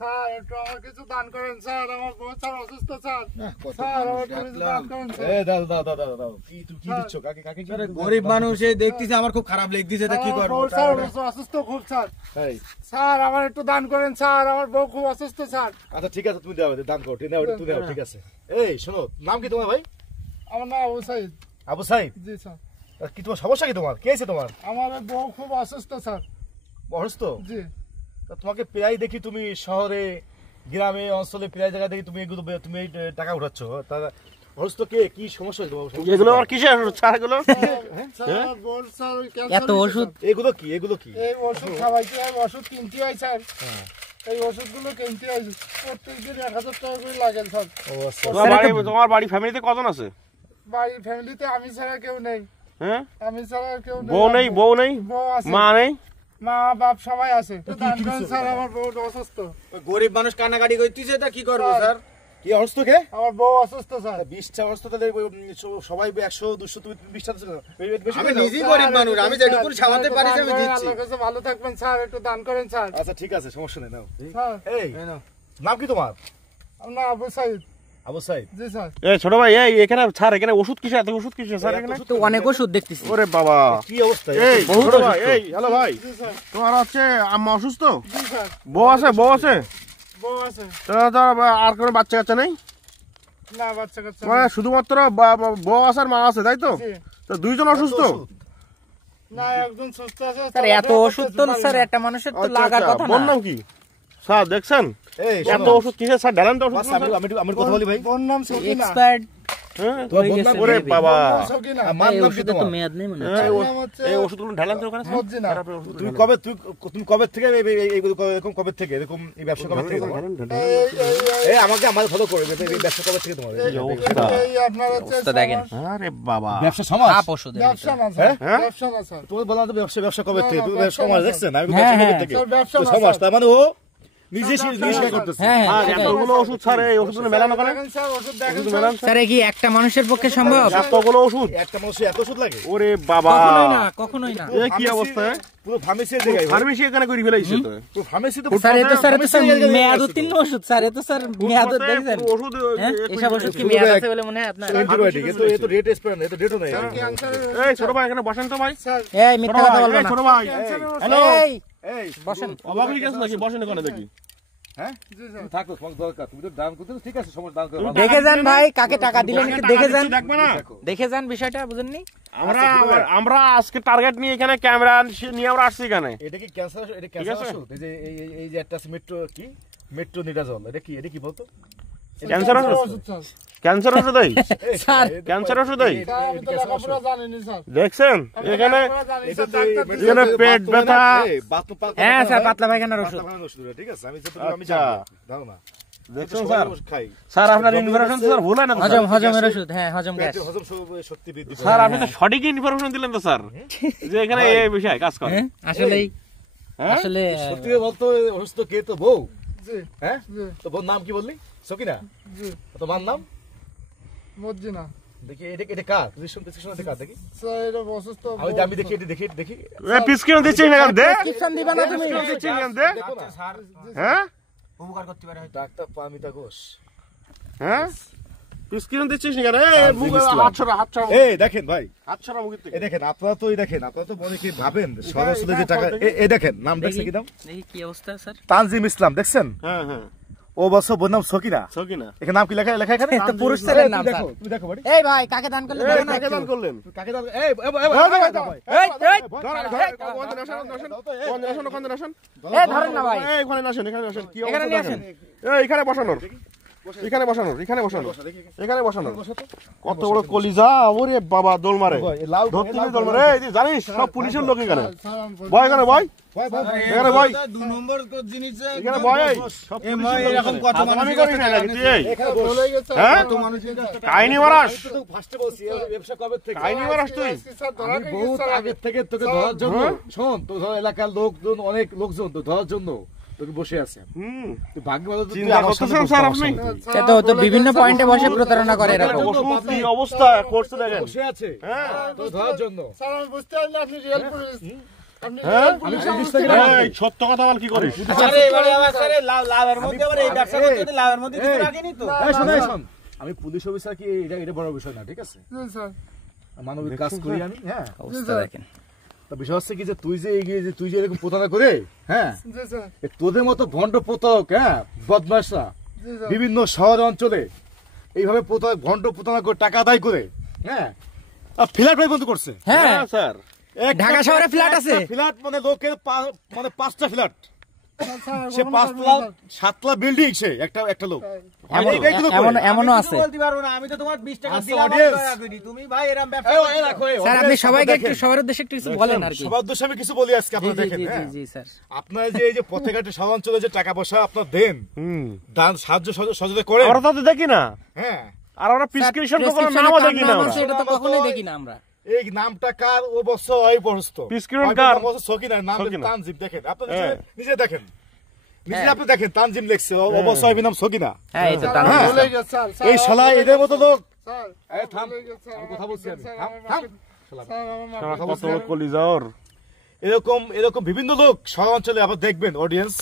Sir একটু আমার কিছু দান করেন স্যার, আমার বউ স্যার অসুস্থ স্যার। স্যার আমার কিছু দান করেন স্যার। এই দাও কি তুমি কি দিচ্ছ কাকে গরিব মানুষ এই দেখতেছে, আমার খুব খারাপ লাগতেছে, তা কি করব? স্যার অসুস্থ খুব স্যার। এই স্যার আমার একটু দান করেন স্যার, আমার বউ খুব অসুস্থ স্যার। আচ্ছা ঠিক আছে, তুমি দাও, দান করো, ঠিক আছে তুমি দাও, ঠিক আছে। এই শোনো, নাম কি তোমার ভাই? আমার নাম আবু সাইদ। আবু সাইদ? জি স্যার। কি তোমার সমস্যা কি, তোমার কি আছে তোমার? আমার বউ খুব অসুস্থ স্যার। অসুস্থ? জি। তা তোমাকে প্রায় দেখি তুমি শহরে গ্রামে অঞ্চলে প্রায় জায়গা দেখি তুমি এগুলো তুমি এই টাকা উঠাচ্ছ, তা অসুস্থ কে, কি সমস্যা হয়েছে তোমার? এগুলো আর কিসের ওষুধ স্যার? এগুলো স্যার বল স্যার এত ওষুধ? এগুলো কি এগুলো কি? এই ওষুধ খাওয়াইতে হয়, ওষুধ কিনতে হয় স্যার। এই ওষুধগুলো কিনতে হয়, প্রত্যেকদিন 1000 টাকা করে লাগে স্যার। ও আচ্ছা। তোমার বাড়ি ফ্যামিলিতে কজন আছে? বাড়ির ফ্যামিলিতে আমি ছাড়া কেউ নেই। হ্যাঁ, আমি ছাড়া কেউ নেই। বউ নেই? বউ নেই, বউ আছে, মা নেই? মা বাপ সবাই আছে। দান করেন স্যার, আমার বউ অসুস্থ। গরিব মানুষ কান্নাকাটি করতেছে, তা কি করব স্যার? কি অসুস্থ কে? আমার বউ অসুস্থ স্যার। 20টা অসুস্থ, তাহলে সবাই 100 200 তুমি 20টা আমি নিজেই গরিব মানুষ, আমি যেটুকু সামলাতে পারি আমি দিচ্ছি। আল্লাহর কাছে ভালো থাকবেন স্যার, একটু দান করেন স্যার। আচ্ছা ঠিক আছে, সমস্যা নেই, নাও। স্যার এই নাম কি তোমার? আমার নাম আবু সাইদ। আবু সাইদ? জি স্যার। এই ছোট ভাই, এই এখানে স্যার এখানে ওষুধ কিসের? এত ওষুধ কিসের স্যার এখানে? তো অনেক ওষুধ দেখতেছি। ওরে বাবা, কি অবস্থা? এই ছোট ভাই, এই হ্যালো ভাই, জি স্যার। তোমার হচ্ছে আম্মা অসুস্থ? জি স্যার। বউ আছে? বউ আছে? বউ আছে। আর কোনো বাচ্চা কাচ্চা নেই? না বাচ্চা কাচ্চা মানে শুধুমাত্র বউ আছে আর মা আছে, তাই তো? জি। তো দুইজন অসুস্থ? না একজন সুস্থ আছে স্যার এত ওষুধ তো স্যার একটা মানুষের তো লাগার কথা বোন না। নাম কি স্যার দেখছেন? এই এত ওষুধ কিসের স্যার? ঢালেন তো ওষুধ। আমি কথা বলি ভাই। বোন নাম সকিনা। এক্সপায়ার্ড হ্যাঁ, তোমার বোন নাম ওরে বাবা, সকিনা। আমার নাম কি ওষুধে তো তোমার? মেয়াদ নেই মনে এই নাম হচ্ছে এই ওষুধগুলো ঢালেন তো ওখানে। মজ্জিনা। তুমি কবে থেকে এইগুলো এরকম কবে থেকে এরকম এই ব্যবসা কবে থেকে তোমার? এই আমার ফলো করে এই ব্যবসা কবে থেকে তোমার? এই আপনার হচ্ছে অবস্থা দেখেন। আরে বাবা, ব্যবসা সমাজ? আপ ওষুধের ব্যবসা না স্যার, হ্যাঁ? ব্যবসা না স্যার। তুমি বললাম তো ব্যবসা কবে থেকে? তুমি না, ব্যবসা সমাজ ব্যবসা দেখছেন? আমি হ্যাঁ, ব্যবসা কবে হ্যাঁ। থেকে? স্যার ব্যবসা তো না সমাজ স্যার। তার মানে ও নিজে করতেছে। হ্যাঁ আর হ্যাঁ এতগুলো ওষুধ স্যার, এই ওষুধগুলো মেলানো কেন? দেখেন স্যার, ওষুধ দেখেন ওষুধ স্যার। মেলান স্যার, কি একটা মানুষের পক্ষে সম্ভব? এতগুলো ওষুধ? একটা মানুষের এত ওষুধ লাগে? ওরে বাবা, কখনোই না, কখনোই না। এ কি অবস্থা? পুরো ফার্মেসির জায়গায় ভাই। ফার্মেসি এখানে করে ফেলাইছে তো। পুরো ফার্মেসি তো স্যার এত স্যার ফার্মেসির মেয়াদ উত্তীর্ণ ওষুধ স্যার, এত স্যার মেয়াদ দেখছেন? ওষুধ হ্যাঁ, এসব ওষুধ কি মেয়াদ আছে বলে মনে হয় আপনার? অ্যান্টিবায়োটিক, এত রেট এক্সপায়ার না, এত ডেটও নাই। এই ছোট ভাই এখানে বসেন তো ভাই। স্যার এই মিথ্যা কথা বলবো না। ছোট ভাই, হ্যালো, এই এই বসেন। অবাক হয়ে গেছেন নাকি? বসেন এখানে দেখি। হ্যাঁ তুমি থাকো, তোমার দরকার, তুমি তো দান করতে, ঠিক আছে সমস্যা, দান করো। দেখে যান ভাই, কাকে টাকা দিলেন একটু দেখে যান, দেখবে না? দেখে যান বিষয়টা, বুঝেননি? আমরা আজকে টার্গেট নিয়ে এখানে ক্যামেরা নিয়ে আমরা আসছি এখানে। এটা কি ক্যান্সার? এটা ক্যান্সার ওষুধ? এই যে এই যে একটা মেট্রো কি মেট্রো নিডাজল, এটা কি বলতো? ক্যান্সার ওষুধ? স্যার। ক্যান্সার ওষুধ এই? স্যার ক্যান্সার ওষুধ এই? আমি তো লেখাপড়া জানিনি স্যার। দেখছেন এখানে এখানে পেট ব্যথা। হ্যাঁ স্যার, পাতলা পায়খানার ওষুধ। ঠিক আছে, আমি আচ্ছা। দাও না, দেখছেন স্যার? স্যার আপনার ইনফরমেশন স্যার ভুল হয় না তো স্যার? হজমের ওষুধ, হ্যাঁ হজম গ্যাস। হজম শক্তি বৃদ্ধি করে। স্যার আপনি তো সঠিক ইনফরমেশন দিলেন তো স্যার, যে এখানে এই বিষয়ে কাজ করে। হ্যাঁ আসলেই, হ্যাঁ? আসলে সত্যি বলতো অসুস্থ কে? তো বউ। জি হ্যাঁ, জি তো বউর নাম কি বললি? সকিনা? জি তোমার নাম মজ্জিনা। দেখি, এটা কার? তুই শুনতে কার দেখি? স্যার এটা অসুস্থ। আমি দেখি, এটা দেখি। এ পিসকিন দিচ্ছিস না কেন? দে প্রেসক্রিপশন দিবা না তুমি? দিচ্ছিস কেন? দে। দেখো না, হ্যাঁ উপকার করতে পারে হয়তো। ডাক্তার পামিতা ঘোষ। হ্যাঁ, পিসকিন দিচ্ছিস না কেন? এ তানজিম মুখ ইসলাম। হাত ছড়া, হাত ছড়া, এই দেখেন ভাই, হাত ছড়া মুখের থেকে। এই দেখেন, আপনারা তো অনেকে ভাবেন সরাসরি যে টাকা, এই দেখেন নাম দেখছেন কি নাম? দেখি কি অবস্থা স্যার। তানজিম ইসলাম, দেখছেন? হ্যাঁ হ্যাঁ, ও বছর বোন নাম সকিনা। সকিনা। এখানে নাম কি লেখা এখানে? তো পুরুষ ছেলের নাম স্যার। দেখো, তুমি দেখো বাড়ি। এই ভাই, কাকে দান করলে এই দেখো না কাকে একটু? দান করলেন? কাকে দাও? এই এই এই ধরেন না ভাই, এই ওখানে আসেন, এখানে আসেন। কি এখানে অবস্থা নিয়ে দেখেন? আসেন। এই এখানে বসানোর, এখানে বসানোর, এখানে বসানোর। কত বড় কলিজা! ওরে বাবা, দোল মারে, ধরতে দোল মারে। এই যে জানিস সব পুলিশের লোক এখানে। বয় এখানে, বয় এখানে, বয় 2 নম্বর জিনিস এখানে, বয়। এই সব এই পুলিশের লোক এরকম এখানে। কত আমি মানুষ করিস না নাকি তুই? এই এখানে বলে গেছে হ্যাঁ? কত মানুষের কাছে টাকা। কাহিনী মারাস, তো ফার্স্টে বলছি এই ব্যবসা কবে থেকে? কাহিনী মারাস তুই। স্যার ধরা আমি গেছে বহুত স্যার। আগে থেকে তোকে ধরার জন্য, শোন, তো ধর এলাকার লোকজন, অনেক লোকজন তো ধরার জন্য তোকে বসে আছে। তুই ভাগ্য ভালো তো তুই চিন্তা আমার সামনে করতেছেন বসে স্যার আমার আপনি? সামনে। স্যার তো বলে বিভিন্ন গেছে পয়েন্টে বসে প্রতারণা করে এরকম। ওষুধ কি অবস্থা করছে দেখেন। বসে আছে হ্যাঁ, তো ধরার জন্য। স্যার আমি বুঝতে পারলাম আপনি রিয়েল পুলিশ। আপনি হ্যাঁ? পুলিশের কাছে এই সত্য কথা বল কি করিস? আরে এবারে আবার স্যার লাভের মধ্যে আবার এই ব্যবসা করতে হলে লাভের মধ্যে কিছু রাখিনি তো। এই শোন, আমি পুলিশ অফিসার কি এটা বড় বিষয় না, ঠিক আছে? জি স্যার মানবিক কাজ করি আমি, হ্যাঁ। অবস্থা দেখেন। তো বিষয় হচ্ছে কি যে তুই যে এরকম প্রতারণা করে, হ্যাঁ, জি স্যার এ তোদের মতো ভণ্ড প্রতারক, হ্যাঁ, বদমাশরা জি স্যার বিভিন্ন শহর অঞ্চলে এইভাবে ভণ্ড প্রতারণা করে টাকা আদায় করে, হ্যাঁ, ফ্ল্যাট বন্ধ করছে। হ্যাঁ হ্যাঁ স্যার। ঢাকা শহরে ফ্ল্যাট আছে। ফ্ল্যাট মানে লোকের মানে 5টা ফ্ল্যাট, স্যার সে 5তলা 7তলা বিল্ডিং, সে একটা লোক। এইগুলো করে। এমনও আছে। বলতে পারবো না, আমি তো তোমার 20 টাকা আচ্ছা, দিলাম audience। দয়া করে। তুমি ভাই এরকম ব্যবসা এই করছো। রাখো, এই স্যার আপনি audience, সবাইকে দেখেন। একটু সবার উদ্দেশ্যে একটু কিছু বলেন আর কি। সবার উদ্দেশ্যে আমি কিছু বলি আজকে, জি আপনারা জি দেখেন, জি হ্যাঁ। জি স্যার। আপনার যে এই যে পথে ঘাটে শহর অঞ্চলে যে টাকা পয়সা আপনার দেন, হুম। দান সাহায্য সহযোগিতা করেন, আমরা তো দেখি না। হ্যাঁ, আর আমরা প্রেসক্রিপশন কখনো প্রেসক্রিপশনে নামও কার দেখি না নাম আমরা। আছে এটা তো কখনোই দেখি না আমরা। এই নামটা কার ও বছর ওই বরস্ত প্রেসক্রিপশন কার? সকিনা, নাম সকিনা। তানজিম, দেখেন আপনি হ্যাঁ। নিজে দেখেন, নিজে আপনি দেখেন, তানজিম লেখছে, অবশ্যই নাম সকিনা। হ্যাঁ এই তো তার হ্যাঁ। ভুলে গেছে স্যার এই শালা এদের মতো লোক, স্যার এই থাম, ভুলে গেছে, আমি কথা বলছি আমি, স্যার, থাম, আমার থাম। স্যার আমার সারা মাফ কত বড় কলিজা ওর। এরকম বিভিন্ন লোক শহর অঞ্চলে আবার দেখবেন অডিয়েন্স,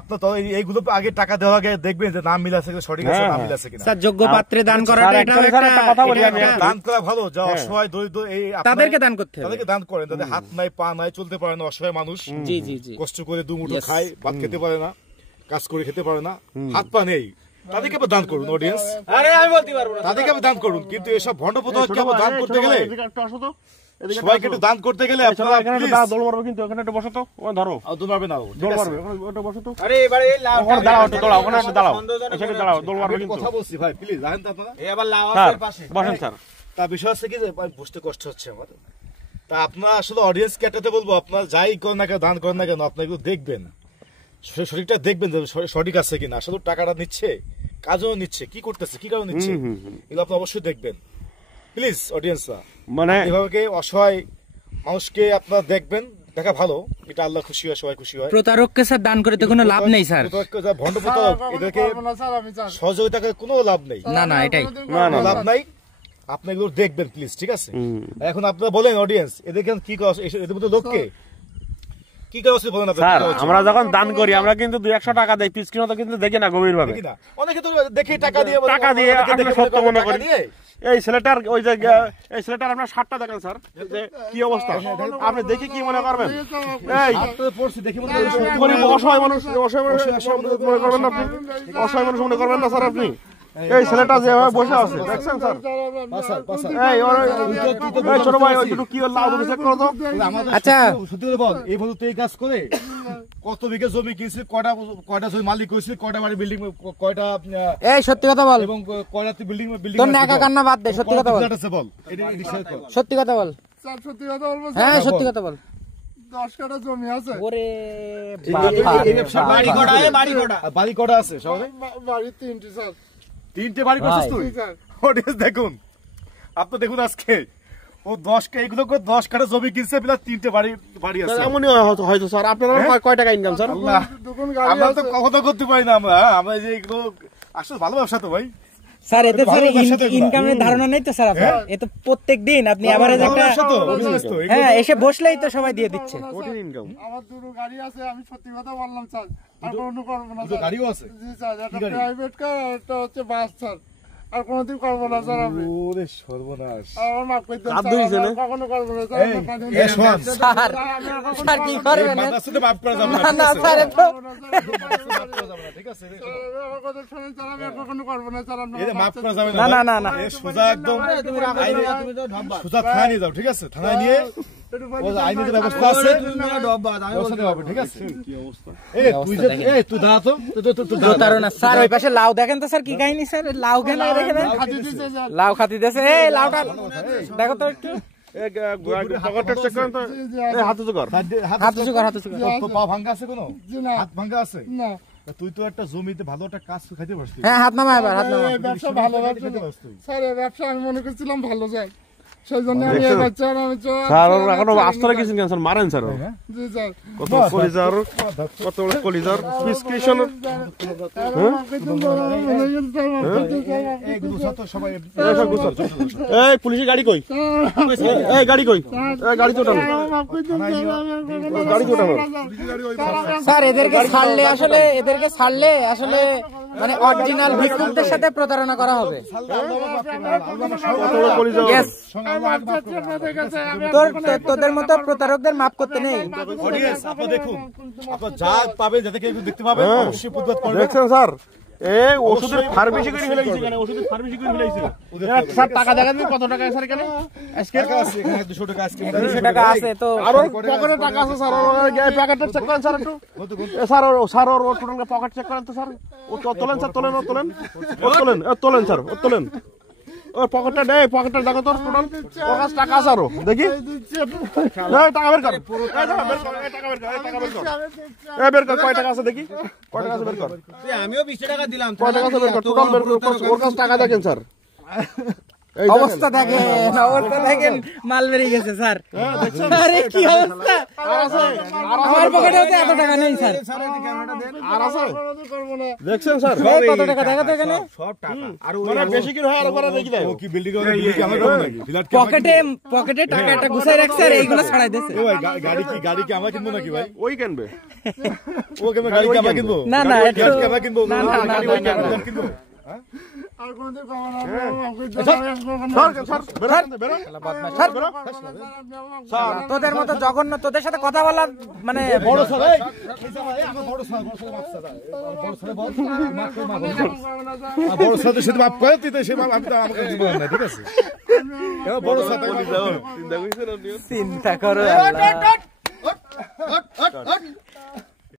আপনার তো এইগুলো আগে টাকা দেওয়ার আগে দেখবেন যে নাম মিল আছে কিনা, সঠিক আছে, হ্যাঁ। নাম মিল আছে কিনা। স্যার যোগ্য পাত্রে দান করাটা স্যার, এটাও actually স্যার একটা কথা বলি আমি। একটা দান করা ভালো, যা অসহায় দরিদ্র এই আপনার- তাদেরকে দান করতে হবে। তাদেরকে দান করেন, তাদের হাত নাই পা নাই, চলতে পারে না, অসহায় মানুষ, জি জি জি। কষ্ট করে দুমুঠো Yes. খায়, ভাত খেতে পারে না, কাজ করে খেতে পারে না, হাত পা নেই, তাদেরকে আবার দান করুন অডিয়েন্স, আরে আমি বলতে পারবো না। তাদেরকে আবার দান করুন। কিন্তু এসব ভণ্ড প্রতারককে আবার দান করতে ছোট গেলে, ভাই, এদিকে একটু আসো তো। এদিকে একটু সবাইকে আসো। একটু দান করতে গেলে এই ছোট আপনারা ভাই, এখানে একটু please- দৌড় মারবো কিন্তু, ওখানে একটু বসো তো, ওখানে ধরো। দৌড় মারবে না, ঠিক দৌড় আছে? মারবে, ওখানে বসো তো। আরে এবারে এই লাভ ওখানে দাঁড়াও, একটু দাঁড়াও, ওখানে একটু দাঁড়াও। এখানে দাঁড়াও, দৌড় মারবে আমি কিন্তু। কথা বলছি ভাই, প্লিজ জানেন তো আপনারা। এই আবার লাভ স্যার আছে পাশে। বসেন স্যার। তা বিষয় হচ্ছে কি যে ভাই, বুঝতে কষ্ট হচ্ছে আমার। তা আপনারা আসলে অডিয়েন্স ক্যাটাতে বলবো, আপনারা যাই করেন না কেন, দান করেন না কেন, আপনারা এগুলো দেখবেন, সঠিকটা দেখবেন যে সঠিক আছে কিনা, আসলে টাকাটা নিচ্ছে, কাজও নিচ্ছে, কি করতেছে, কি কারণে নিচ্ছে, এগুলো আপনি অবশ্যই দেখবেন প্লিজ অডিয়েন্সরা। মানে এভাবে অসহায় মানুষকে আপনারা দেখবেন, দেখা ভালো, এটা আল্লাহ খুশি হয়, সবাই খুশি হয়। প্রতারককে স্যার দান করে তো কোনো লাভ নেই স্যার। প্রতারক যা ভণ্ড প্রতারক, এদেরকে স্যার আমি স্যার সহযোগিতা করে কোনো লাভ নেই, না না এটাই। না না কোনো লাভ নাই। আপনি এগুলো দেখবেন প্লিজ, ঠিক আছে? এখন আপনারা বলেন অডিয়েন্স, এদেরকে কি করা, এদের মধ্যে লোককে কি করা উচিত বলেন আপনারা? স্যার, কি করা উচিত? আমরা যখন দান করি আমরা কিন্তু 200 টাকা দেই, প্রেসক্রিপশন তো কিন্তু দেখি না গভীর ভাবে। দেখি না, অনেকে তো দেখে টাকা দিয়ে টাকা দিয়ে অনেকে আসলে দেখে সত্য মনে টাকা করি। দিয়ে। এই ছেলেটার ওই যে এই ছেলেটার আপনার শার্টটা দেখেন স্যার, যে কি অবস্থা, আপনি দেখে কি মনে করবেন? এই আপনারা পড়ছি দেখে মনে করি গরিব অসহায় মানুষ, অসহায় মানুষ মনে করবেন না আপনি? অসহায় মানুষ মনে করবেন না স্যার আপনি? এই ছেলেটা যেভাবে বসে আছে দেখছেন স্যার? এই এই ছোট ভাই, ওই দুটো কি লাউ দুটো চেক করো তো। আচ্ছা। সত্যি করে বল, এই বন্ধু তো এই কাজ করে কত বিঘা জমি কিনছে, কয়টা জমি মালিক হয়েছে, কয়টা বাড়ি বিল্ডিং, কয়টা এই সত্যি কথা বল। এবং কয়টা বিল্ডিং তোর ন্যাকা কান্না বাদ দে, সত্যি কথা বল। বল, এটা শেয়ার কর। সত্যি কথা বল। স্যার সত্যি কথা বলবো হ্যাঁ স্যার সত্যি কথা বল। 10 কাঠা জমি আছে ওরে এই ব্যবসা বাড়ি কটা বাড়ি কটা। আর বাড়ি কটা আছে শহরে? বাড়ি 3টি স্যার 3টে বাড়ি করছিস তুই? জি স্যার অডিয়েন্স দেখুন, আপনি দেখুন আজকে ও 10 এইগুলো করে 10 কাঠা জমি কিনছে, প্লাস 3টে বাড়ি আছে। এমনই হয়তো স্যার। আপনার কয় টাকা ইনকাম স্যার? আল্লাহ, দুগুণ গাড়ি আমরা তো আছে কখনো করতে পারি না, আমরা যে এগুলো আসলে ভালো ব্যবসা তো ভাই। স্যার এতে স্যার ভালো ব্যবসা তো এগুলো। ইনকামের ধারণা নেই তো স্যার আপনার? এ তো প্রত্যেক দিন আপনি এভারেজ ভালো একটা ব্যবসা তো, business তো, এগুলো হ্যাঁ এসে বসলেই তো সবাই দিয়ে দিচ্ছে। কোটি ইনকাম। আমার দুটো গাড়ি আছে, আমি সত্যি কথা বললাম স্যার, আর কোনো করবো না দুটো স্যার। গাড়িও আছে? জি স্যার, একটা গাড়ি? প্রাইভেট কার আর একটা হচ্ছে বাস স্যার, আর কোনোদিন করবো না স্যার আমি। ওরে সর্বনাশ। আর আমার মাফ করে দেন কাঁদ স্যার, ধরেছে আমি না? আর কখনো করবো না স্যার, এই, আমার কাঁদুন। এই শোন, স্যার আমি আর কখনো স্যার কি করবো না। করবেন? মাদ্রাসাতে মাফ করা যাবে না না, না ঠিক স্যার আছে? এ তো ঠিক আছে? আমার কথা শুনেন স্যার, আমি আর কখনো করবো না স্যার, আপনার এটা মাফ করা যাবে না, না, না, না। এ সোজা একদম তুমি রাখো না, তুমি তো ঢব্বা। সোজা থানায় নিয়ে যাও, ঠিক আছে? থানায় নিয়ে ও আইনি যে ব্যবস্থা আছে, তুমি মেলা ঢব্বা, আমি ব্যবস্থা বলতে নেওয়া হবে, ঠিক আছে? তুই দাঁড়া তো, তুই দাঁড়া। প্রতারণা স্যার। ওই পাশে লাউ দেখেন তো স্যার, কি কাহিনী স্যার? লাউ কেন দেখেন? খাতি দিছে স্যার। লাউ খাতি দিয়েছে। এই লাউটা দেখো তো একটু। পকেটটা চেক করেন তো। এই হাতে তো কর। হাত উঁচু কর, হাত উঁচু কর। তোর পা ভাঙ্গা আছে কোনো? জি না, হাত ভাঙ্গা আছে? না। তুই তো একটা জমিতে ভালো একটা কাজ খাইতে পারছিস। হ্যাঁ হাত নামা এবার, হাত নামা। এই ব্যবসা ভালো ব্যবসা খাইতে পারছিস তুই। স্যার, এই ব্যবসা আমি মনে করছিলাম ভালো যায়। সেই জন্য আমি দেখছেন? এবার চার আমি স্যার ওর এখনো আস্তরে গেছেন কেন স্যার মারেন স্যার জি স্যার কত কলিজার কত বড় কলিজার প্রেসক্রিপশন এই পুলিশের গাড়ি কই এই গাড়ি কই এই গাড়ি তো টানো গাড়ি তো টানো স্যার এদেরকে ছাড়লে আসলে মানে অরিজিনাল ভিক্ষুকদের সাথে প্রতারণা করা হবে। কত বড় কলিজার Yes. তোদের মতো প্রতারকদের মাফ করতে নেই। অডিয়েন্স আপনি দেখুন, আপনারা যা পাবেন যাতে কেউ দেখতে পাবেন অবশ্যই প্রতিবাদ করবেন। দেখছেন স্যার এই ওষুধের ফার্মেসি করে ফেলাইছে কেন ওষুধের ফার্মেসি করে ফেলাইছে স্যার টাকা দেখান কত টাকা স্যার এখানে আজকে টাকা আছে এখানে 200 টাকা আজকে 200 টাকা আছে তো আর পকেটে টাকা আছে স্যার প্যাকেটটা চেক করেন স্যার একটু স্যার ওর টোটাল পকেট চেক করেন তো স্যার ও তোলেন স্যার তোলেন স্যার তোলেন ওর পকেটটা নেই পকেটটা দেখো তোর টোটাল ওর কাছে টাকা আছে আরো দেখি টাকা বের কর বের কর কয় টাকা আছে দেখি কয় টাকা আছে বের কর আমিও 20 টাকা দিলাম কয় টাকা আছে বের কর টোটাল বের কর ওর কাছে টাকা দেখেন স্যার অবস্থা দেখেন মাল বেরিয়ে গেছে স্যার। আরে কি অবস্থা, আমার পকেটে তো এত টাকা নেই স্যার। আর আছে দেখছেন স্যার কত টাকা দেখাতো এখানে সব টাকা আর মানে বেশি কি হয় আর করে দেখি দেয় ও কি বিল্ডিং এ আমরা করব নাকি ফ্ল্যাট পকেটে টাকা একটা গুছাই রাখছে আর এইগুলো ছাড়াই দিয়েছে। ভাই গাড়ি কি আমরা কিনবো নাকি ভাই? ওই কিনবে ও কেন গাড়ি কি আমরা কিনবো? না না গাড়ি কি আমরা কিনবো? গাড়ি ওই কিনবো। আর কোনদিন কখনো না তোদের মতো জঘন্য, তোদের সাথে কথা বলার মানে বড় স্যার এই আমার বড় স্যার বড় স্যারের সাথে মাপ করে তুই তো সে মাপ আমি তো আমাকে দিব না, ঠিক আছে? বড় স্যার চিন্তা করো।